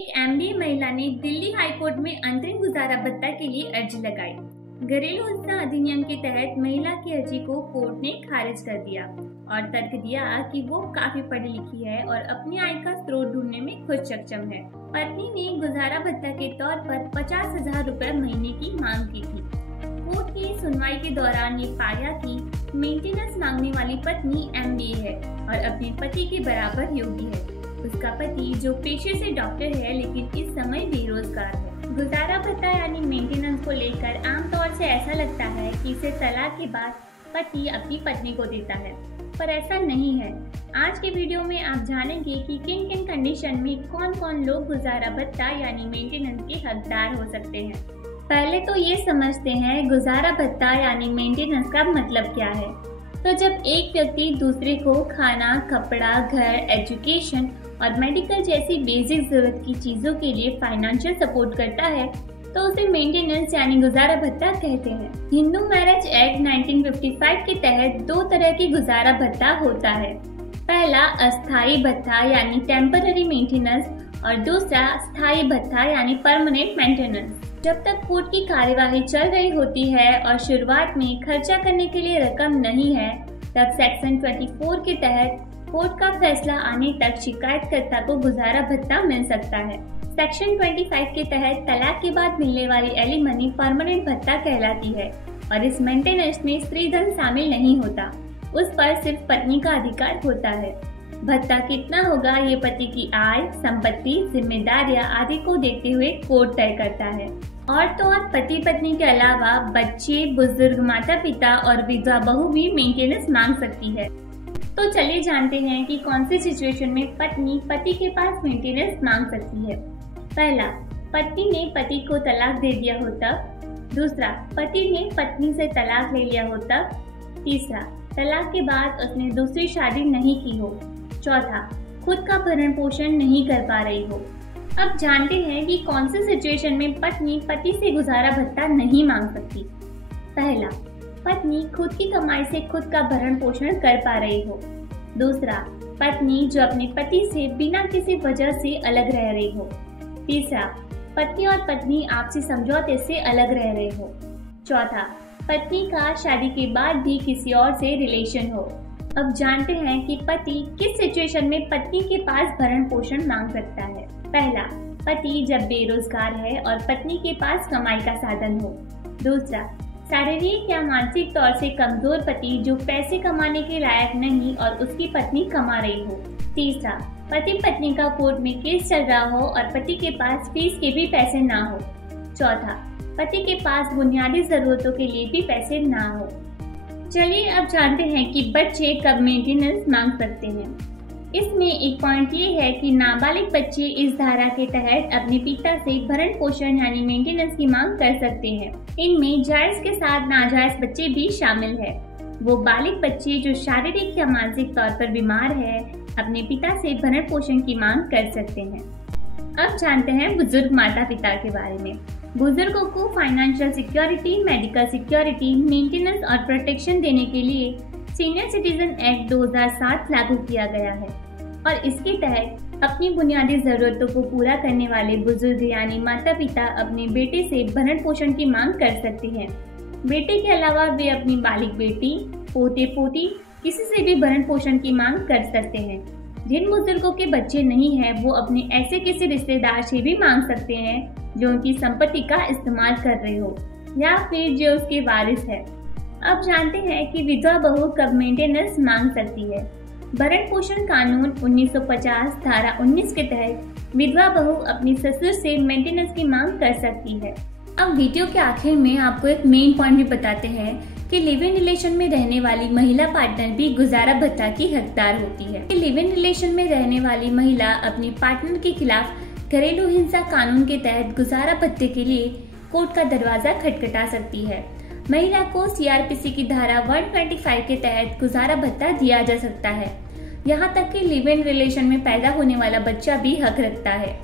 एक एमबीए महिला ने दिल्ली हाईकोर्ट में अंतरिम गुजारा भत्ता के लिए अर्जी लगाई। घरेलू हिंसा अधिनियम के तहत महिला की अर्जी को कोर्ट ने खारिज कर दिया और तर्क दिया कि वो काफी पढ़ी लिखी है और अपनी आय का स्रोत ढूंढने में खुद सक्षम है। पत्नी ने गुजारा भत्ता के तौर पर 50,000 रुपए महीने की मांग की थी। कोर्ट की सुनवाई के दौरान ये पाया कि मेंटेनेंस मांगने वाली पत्नी एमबीए है और अपने पति के बराबर योग्य है। उसका पति जो पेशे से डॉक्टर है लेकिन इस समय बेरोजगार है। गुजारा भत्ता यानी मेंटेनेंस को लेकर आमतौर से ऐसा लगता है कि इसे तलाक के बाद पति अपनी पत्नी को देता है, पर ऐसा नहीं है। आज के वीडियो में आप जानेंगे कि किन किन कंडीशन में कौन कौन लोग गुजारा भत्ता यानी मेंटेनेंस के हकदार हो सकते हैं। पहले तो ये समझते हैं गुजारा भत्ता यानी मेंटेनेंस का मतलब क्या है। तो जब एक व्यक्ति दूसरे को खाना, कपड़ा, घर, एजुकेशन और मेडिकल जैसी बेसिक जरूरत की चीजों के लिए फाइनेंशियल सपोर्ट करता है तो उसे मेंटेनेंस यानी गुजारा भत्ता कहते हैं। हिंदू मैरिज एक्ट 1955 के तहत दो तरह की गुजारा भत्ता होता है। पहला अस्थायी भत्ता यानी टेम्पररी मेंटेनेंस और दूसरा स्थायी भत्ता यानी परमानेंट मेंटेनेंस। जब तक कोर्ट की कार्यवाही चल रही होती है और शुरुआत में खर्चा करने के लिए रकम नहीं है, तब सेक्शन 24 के तहत कोर्ट का फैसला आने तक शिकायतकर्ता को गुजारा भत्ता मिल सकता है। सेक्शन 25 के तहत तलाक के बाद मिलने वाली एलिमनी परमानेंट भत्ता कहलाती है और इस मेंटेनेंस में स्त्रीधन शामिल नहीं होता, उस पर सिर्फ पत्नी का अधिकार होता है। भत्ता कितना होगा ये पति की आय, संपत्ति, जिम्मेदारियां आदि को देखते हुए कोर्ट तय करता है। और तो और पति पत्नी के अलावा बच्चे, बुजुर्ग, माता पिता और विधवा बहू भी मेंटेनेंस मांग सकती है। तो चलिए जानते हैं कि कौन सी सिचुएशन में पत्नी पति के पास मेंटेनेंस मांग सकती है। पहला, पत्नी ने पति को तलाक दे दिया हो तब। दूसरा, पति ने पत्नी से तलाक ले लिया हो तब। तीसरा, तलाक के बाद उसने दूसरी शादी नहीं की हो। चौथा, खुद का भरण पोषण नहीं कर पा रही हो। अब जानते हैं कि कौन सी सिचुएशन में पत्नी पति से गुजारा भत्ता नहीं मांग सकती। पहला, पत्नी खुद की कमाई से खुद का भरण पोषण कर पा रही हो। दूसरा, पत्नी जो अपने पति से बिना किसी वजह से अलग रह रही हो। तीसरा, पति और पत्नी आपसी समझौते से अलग रह रहे हो। चौथा, पत्नी का शादी के बाद भी किसी और से रिलेशन हो। अब जानते हैं कि पति किस सिचुएशन में पत्नी के पास भरण पोषण मांग सकता है। पहला, पति जब बेरोजगार है और पत्नी के पास कमाई का साधन हो। दूसरा, शारीरिक या मानसिक तौर से कमजोर पति जो पैसे कमाने के लायक नहीं और उसकी पत्नी कमा रही हो। तीसरा, पति पत्नी का कोर्ट में केस चल रहा हो और पति के पास फीस के भी पैसे ना हो। चौथा, पति के पास बुनियादी जरूरतों के लिए भी पैसे ना हो। चलिए अब जानते हैं कि बच्चे कब मेंटेनेंस मांग सकते हैं। इसमें एक पॉइंट ये है कि नाबालिग बच्चे इस धारा के तहत अपने पिता से भरण पोषण यानी मेंटेनेंस की मांग कर सकते हैं। इनमें जायज के साथ नाजायज बच्चे भी शामिल है। वो बालिग बच्चे जो शारीरिक या मानसिक तौर पर बीमार है अपने पिता से भरण पोषण की मांग कर सकते हैं। अब जानते हैं बुजुर्ग माता पिता के बारे में। बुजुर्गों को financial security, medical security, maintenance और प्रोटेक्शन देने के लिए सीनियर सिटीजन एक्ट 2007 लागू किया गया है और इसके तहत अपनी बुनियादी जरूरतों को पूरा करने वाले बुजुर्ग यानी माता पिता अपने बेटे से भरण पोषण की मांग कर सकते हैं। बेटे के अलावा वे अपनी बालिग बेटी, पोते पोती किसी से भी भरण पोषण की मांग कर सकते हैं। जिन बुजुर्गों के बच्चे नहीं हैं वो अपने ऐसे किसी रिश्तेदार से भी मांग सकते हैं जो उनकी संपत्ति का इस्तेमाल कर रहे हो या फिर जो उसके वारिस है। अब जानते हैं कि विधवा बहू कब मेंटेनेंस मांग सकती है। भरण पोषण कानून 1950 धारा 19 के तहत विधवा बहू अपनी ससुर से मेंटेनेंस की मांग कर सकती है। अब वीडियो के आखिर में आपको एक मेन पॉइंट भी बताते हैं कि लिव इन रिलेशन में रहने वाली महिला पार्टनर भी गुजारा भत्ता की हकदार होती है। लिव इन रिलेशन में रहने वाली महिला अपने पार्टनर के खिलाफ घरेलू हिंसा कानून के तहत गुजारा भत्ते के लिए कोर्ट का दरवाजा खटखटा सकती है। महिला को सीआरपीसी की धारा 125 के तहत गुजारा भत्ता दिया जा सकता है। यहाँ तक कि लिव इन रिलेशन में पैदा होने वाला बच्चा भी हक रखता है।